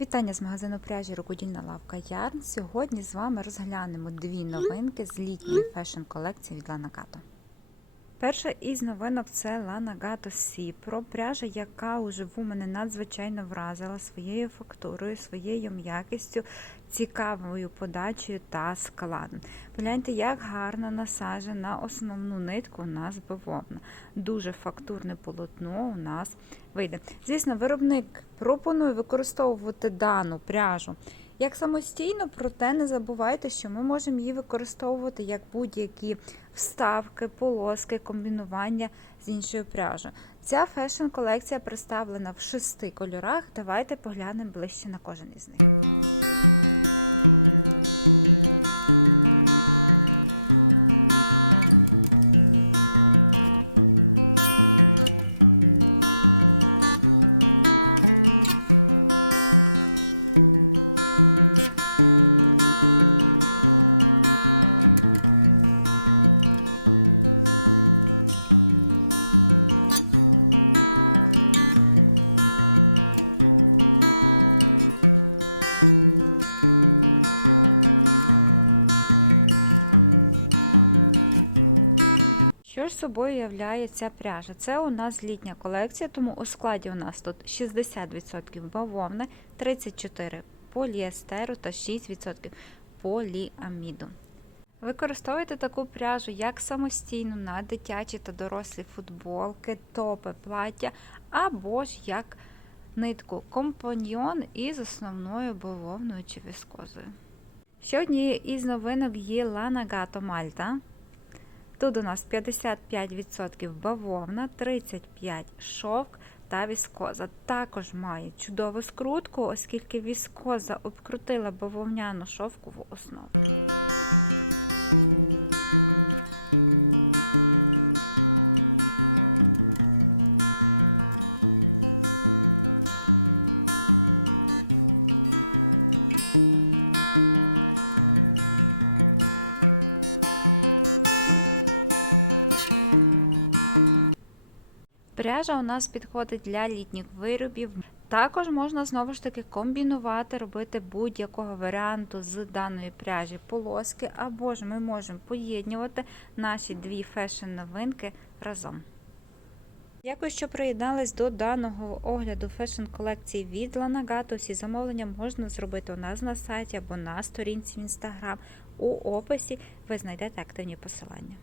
Вітання з магазину пряжі Рукодільна лавка Ярн. Сьогодні з вами розглянемо дві новинки з літньої фешн-колекції від Лана Gato. Перша із новинок це Lana Gato Cipro, пряжа, яка у мене надзвичайно вразила своєю фактурою, своєю м'якістю, цікавою подачею та складом. Погляньте, як гарно насаджена основну нитку у нас бавовна. Дуже фактурне полотно у нас вийде. Звісно, виробник пропонує використовувати дану пряжу як самостійно, проте не забувайте, що ми можемо її використовувати як будь-які вставки, полоски, комбінування з іншою пряжою. Ця фешн-колекція представлена в шести кольорах. Давайте поглянемо ближче на кожен із них. Що собою являє ця пряжа? Це у нас літня колекція, тому у складі у нас тут 60% бавовни, 34% поліестеру та 6% поліаміду. Використовуйте таку пряжу як самостійно на дитячі та дорослі футболки, топи, плаття, або ж як нитку компаньйон із основною бавовною чи віскозою. Ще однією із новинок є Gato Malta. Тут у нас 55% бавовна, 35% шовк та віскоза. Також має чудову скрутку, оскільки віскоза обкрутила бавовняну шовкову основу. Пряжа у нас підходить для літніх виробів. Також можна знову ж таки комбінувати, робити будь-якого варіанту з даної пряжі полоски, або ж ми можемо поєднувати наші дві фешн-новинки разом. Дякую, що приєднались до даного огляду фешн-колекції від Gato. Всі замовлення можна зробити у нас на сайті або на сторінці в інстаграм. У описі ви знайдете активні посилання.